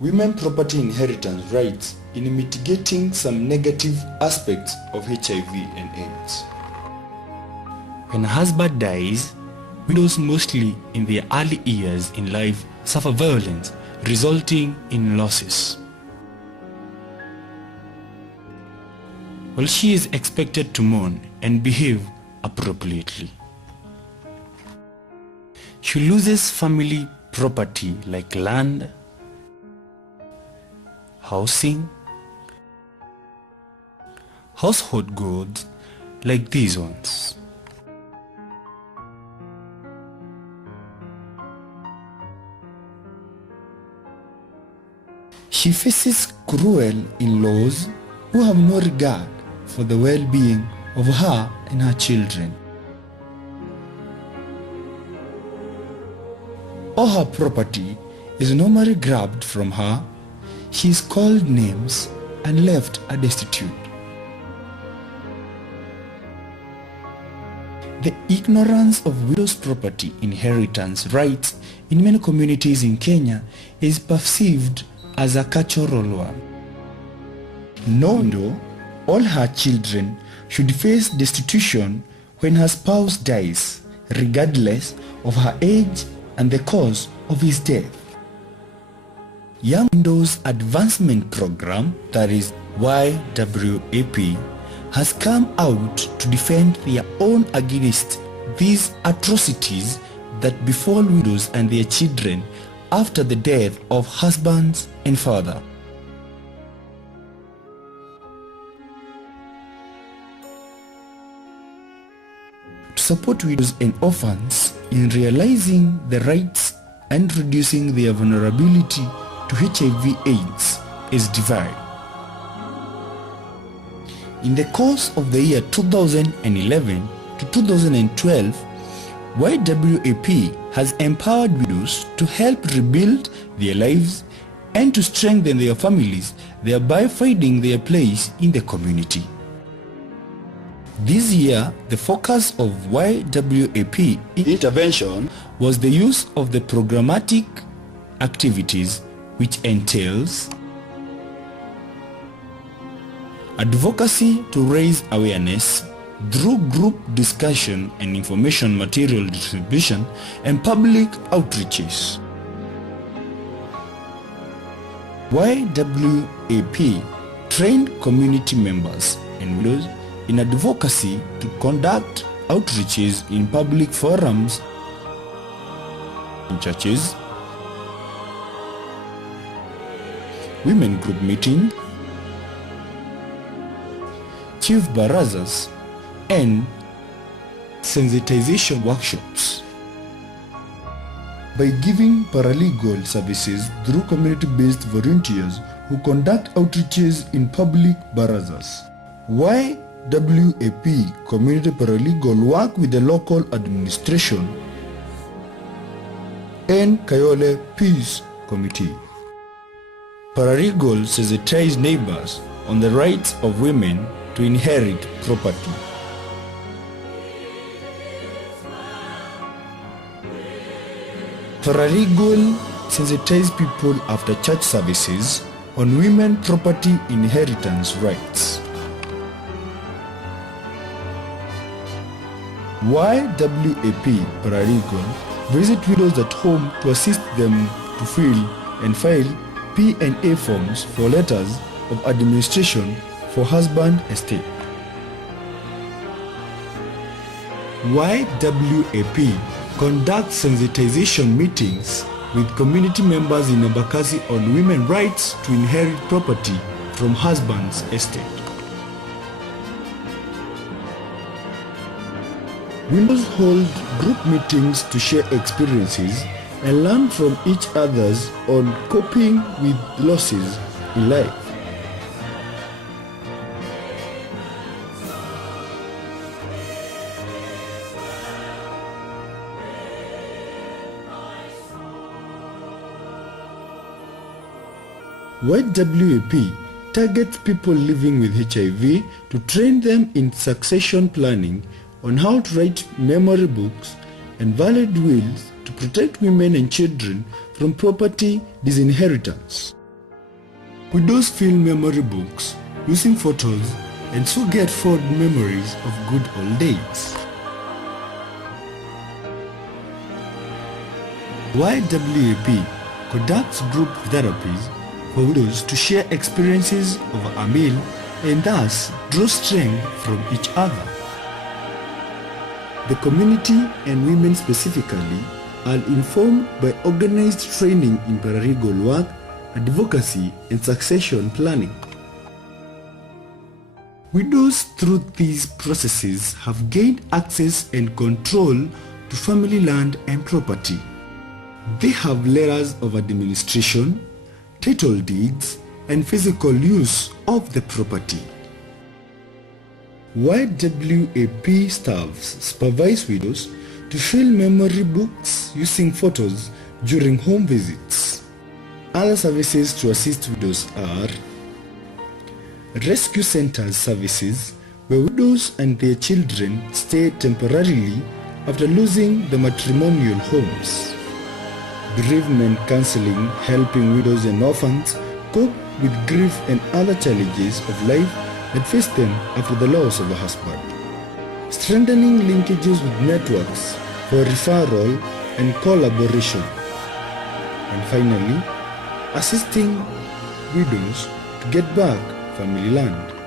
women property inheritance rights in mitigating some negative aspects of HIV and AIDS. When a husband dies, widows mostly in their early years in life suffer violence, resulting in losses. Well, she is expected to mourn and behave appropriately. She loses family property like land, housing, household goods like these ones. She faces cruel in-laws who have no regard for the well-being of her and her children. All her property is normally grabbed from her. She is called names and left destitute. The ignorance of widows' property inheritance rights in many communities in Kenya is perceived as a cultural one. No, all her children should face destitution when her spouse dies, regardless of her age and the cause of his death. Young Widows Advancement Program, that is YWAP, has come out to defend their own against these atrocities that befall widows and their children after the death of husbands and father. To support widows and orphans in realizing their rights and reducing their vulnerability to HIV/AIDS is divine. In the course of the year 2011 to 2012, YWAP has empowered widows to help rebuild their lives and to strengthen their families, thereby finding their place in the community. This year, the focus of YWAP intervention was the use of the programmatic activities, which entails advocacy to raise awareness through group discussion and information material distribution and public outreaches. YWAP trained community members and widows in advocacy to conduct outreaches in public forums, in churches, women group meetings, chief barazas, and sensitization workshops. By giving paralegal services through community-based volunteers who conduct outreaches in public barazas. YWAP community paralegal work with the local administration and Kayole Peace Committee. Paralegals sensitize neighbors on the rights of women to inherit property. Paralegal sensitize people after church services on women property inheritance rights. YWAP paralegal visit widows at home to assist them to fill and file P&A forms for letters of administration for husband estate. YWAP conducts sensitization meetings with community members in Embakasi on women's rights to inherit property from husband's estate. Widows hold group meetings to share experiences and learn from each other on coping with losses in life. YWAP targets people living with HIV to train them in succession planning on how to write memory books and valid wills to protect women and children from property disinheritance. Widows fill memory books using photos and so get fond memories of good old days. YWAP conducts group therapies for widows to share experiences over a meal and thus draw strength from each other. The community and women specifically are informed by organized training in paralegal work, advocacy, and succession planning. Widows through these processes have gained access and control to family land and property. They have layers of administration, title deeds, and physical use of the property. YWAP staffs supervise widows to fill memory books using photos during home visits. Other services to assist widows are rescue centers services, where widows and their children stay temporarily after losing the matrimonial homes. Bereavement counseling, helping widows and orphans cope with grief and other challenges of life that face them after the loss of a husband. Strengthening linkages with networks for referral and collaboration. And finally, assisting widows to get back family land.